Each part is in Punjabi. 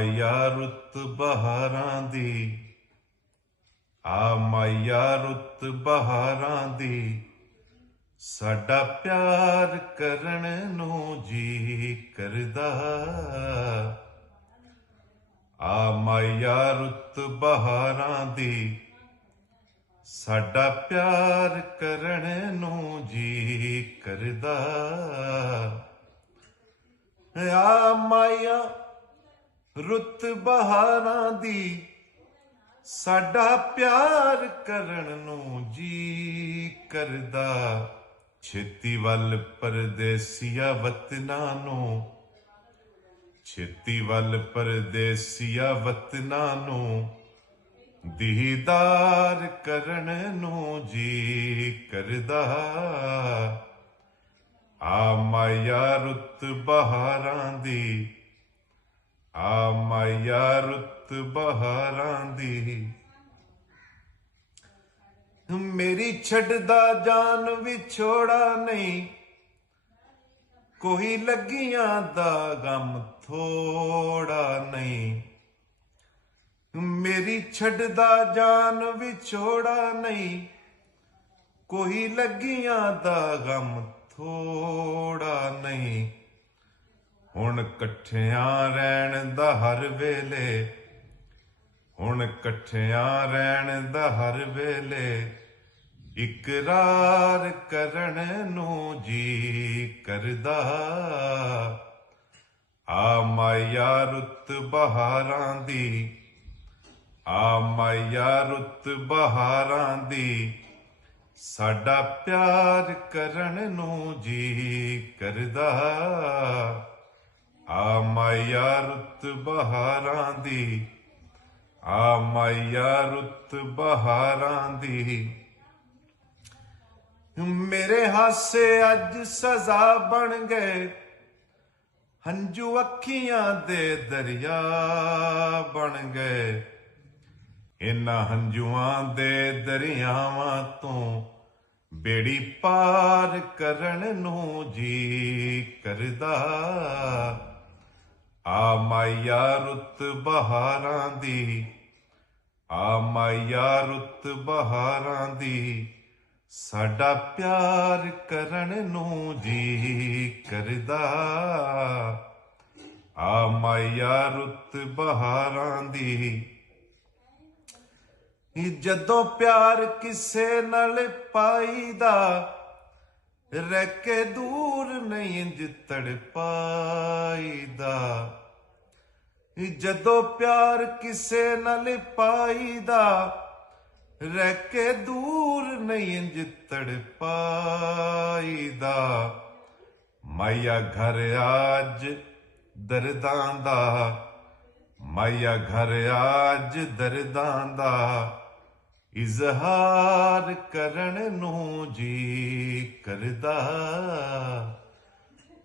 ਮਾਇਆ ਰੁੱਤ ਬਹਾਰਾਂ ਦੀ, ਆ ਮਾਇਆ ਰੁੱਤ ਬਹਾਰਾਂ ਦੀ, ਸਾਡਾ ਪਿਆਰ ਕਰਨ ਨੂੰ ਜੀ ਕਰਦਾ। ਆ ਮਾਇਆ ਰੁੱਤ ਬਹਾਰਾਂ ਦੀ, ਸਾਡਾ ਪਿਆਰ ਕਰਨ ਨੂੰ ਜੀ ਕਰਦਾ। ਆ ਮਾਇਆ ਰੁੱਤ ਬਹਾਰਾਂ ਦੀ, ਸਾਡਾ ਪਿਆਰ ਕਰਨ ਨੂੰ ਜੀ ਕਰਦਾ। ਛੇਤੀ ਵੱਲ ਪਰਦੇਸੀਆ ਵਤਨਾਂ ਨੂੰ, ਛੇਤੀ ਵੱਲ ਪਰਦੇਸੀਆ ਵਤਨਾਂ ਨੂੰ, ਦੀਦਾਰ ਕਰਨ ਨੂੰ ਜੀ ਕਰਦਾ। ਆ ਮਾਇਆ ਰੁੱਤ ਬਹਾਰਾਂ ਦੀ, ਆ ਮਾਇਆ ਰੁੱਤ ਬਹਾਰਾਂ ਦੀ, ਮੇਰੀ ਛੱਡਦਾ ਜਾਨ ਵਿਛੋੜਾ ਨਹੀਂ, ਕੋਈ ਲੱਗੀਆਂ ਦਾ ਗਮ ਥੋੜਾ ਨਹੀਂ। ਮੇਰੀ ਛੱਡਦਾ ਜਾਨ ਵਿਛੋੜਾ ਨਹੀਂ, ਕੋਈ ਲੱਗੀਆਂ ਦਾ ਗਮ ਥੋੜਾ ਨਹੀਂ। ਹੁਣ ਇਕੱਠਿਆਂ ਰਹਿਣ ਦਾ ਹਰ ਵੇਲੇ, ਹੁਣ ਇਕੱਠਿਆਂ ਰਹਿਣ ਦਾ ਹਰ ਵੇਲੇ, ਇਕਰਾਰ ਕਰਨ ਨੂੰ ਜੀ ਕਰਦਾ। ਆ ਮਾਇਆ ਰੁੱਤ ਬਹਾਰਾਂ ਦੀ, ਆ ਮਾਇਆ ਰੁੱਤ ਬਹਾਰਾਂ ਦੀ, ਸਾਡਾ ਪਿਆਰ ਕਰਨ ਨੂੰ ਜੀ ਕਰਦਾ। ਆ ਮਾਇਆ ਰੁੱਤ ਬਹਾਰਾਂ ਦੀ, ਆ ਮਾਇਆ ਰੁੱਤ ਬਹਾਰਾਂ ਦੀ, ਮੇਰੇ ਹਾਸੇ ਅੱਜ ਸਜ਼ਾ ਬਣ ਗਏ, ਹੰਝੂ ਅੱਖੀਆਂ ਦੇ ਦਰਿਆ ਬਣ ਗਏ। ਇਨ੍ਹਾਂ ਹੰਝੂਆਂ ਦੇ ਦਰਿਆਵਾਂ ਤੋਂ ਬੇੜੀ ਪਾਰ ਕਰਨ ਨੂੰ ਜੀ ਕਰਦਾ। ਆ ਮਾਇਆ ਰੁੱਤ ਬਹਾਰਾਂ ਦੀ, ਆ ਮਾਇਆ ਰੁੱਤ ਬਹਾਰਾਂ ਦੀ, ਸਾਡਾ ਪਿਆਰ ਕਰਨ ਨੂੰ ਜੀ ਕਰਦਾ। ਆ ਮਾਇਆ ਰੁੱਤ ਬਹਾਰਾਂ ਦੀ, ਜਦੋਂ ਪਿਆਰ ਕਿਸੇ ਨਾਲ ਪਾਈਦਾ, ਰਹਿ ਕੇ ਦੂਰ ਨਹੀਂ ਇੰਜ ਤੜਪਾਈਦਾ। ਜਦੋਂ ਪਿਆਰ ਕਿਸੇ ਨਾਲ ਪਾਈਦਾ, ਰਹਿ ਕੇ ਦੂਰ ਨਹੀਂ ਇੰਜ ਤੜਪਾਈਦਾ। ਮਾਇਆ ਘਰ ਅੱਜ ਦਰਦਾਂ ਦਾ, ਮਾਇਆ ਘਰ ਅੱਜ ਦਰਦਾਂ ਦਾ, ਇਜ਼ਹਾਰ ਕਰਨ ਨੂੰ ਜੀ ਕਰਦਾ।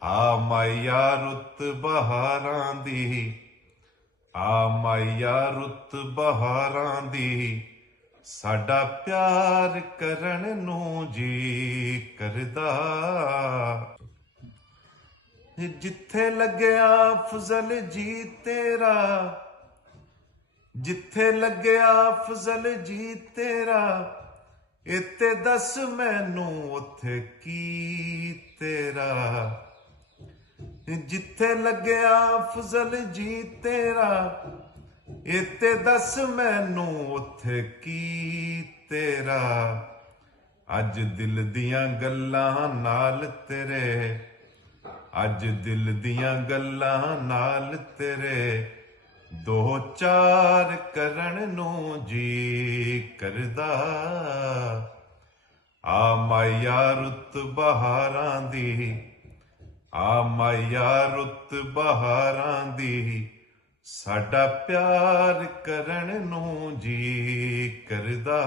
ਆ ਮਾਇਆ ਰੁੱਤ ਬਹਾਰਾਂ ਦੀ, ਆ ਮਾਇਆ ਰੁੱਤ ਬਹਾਰਾਂ ਦੀ, ਸਾਡਾ ਪਿਆਰ ਕਰਨ ਨੂੰ ਜੀ ਕਰਦਾ। ਜਿੱਥੇ ਲੱਗਿਆ ਫਜ਼ਲ ਜੀ ਤੇਰਾ, ਜਿੱਥੇ ਲੱਗਿਆ ਫਜ਼ਲ ਜੀ ਤੇਰਾ, ਇੱਥੇ ਦੱਸ ਮੈਨੂੰ ਉੱਥੇ ਕੀ ਤੇਰਾ। ਜਿੱਥੇ ਲੱਗਿਆ ਫਜ਼ਲ ਜੀ ਤੇਰਾ, ਇੱਥੇ ਦੱਸ ਮੈਨੂੰ ਉੱਥੇ ਕੀ ਤੇਰਾ। ਅੱਜ ਦਿਲ ਦੀਆਂ ਗੱਲਾਂ ਨਾਲ ਤੇਰੇ, ਅੱਜ ਦਿਲ ਦੀਆਂ ਗੱਲਾਂ ਨਾਲ ਤੇਰੇ, ਦੋ ਚਾਰ ਕਰਨ ਨੂੰ ਜੀ ਕਰਦਾ। ਆ ਮਾਇਆ ਰੁੱਤ ਬਹਾਰਾਂ ਦੀ, ਆ ਮਾਇਆ ਰੁੱਤ ਬਹਾਰਾਂ ਦੀ, ਸਾਡਾ ਪਿਆਰ ਕਰਨ ਨੂੰ ਜੀ ਕਰਦਾ।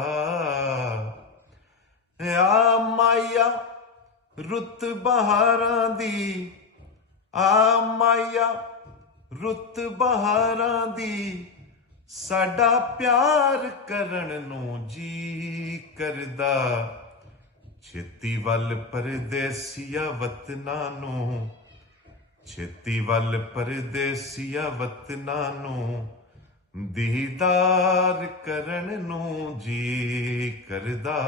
ਆ ਮਾਇਆ ਰੁੱਤ ਬਹਾਰਾਂ ਦੀ, ਆ ਮਾਇਆ ਰੁੱਤ ਬਹਾਰਾਂ ਦੀ, ਸਾਡਾ ਪਿਆਰ ਕਰਨ ਨੂੰ ਜੀ ਕਰਦਾ। ਛੇਤੀ ਵੱਲ ਪਰਦੇਸੀਆ ਵਤਨਾਂ ਨੂੰ, ਛੇਤੀ ਵੱਲ ਪਰਦੇਸੀਆ ਵਤਨਾਂ ਨੂੰ ਦੀਦਾਰ ਕਰਨ ਨੂੰ ਜੀ ਕਰਦਾ।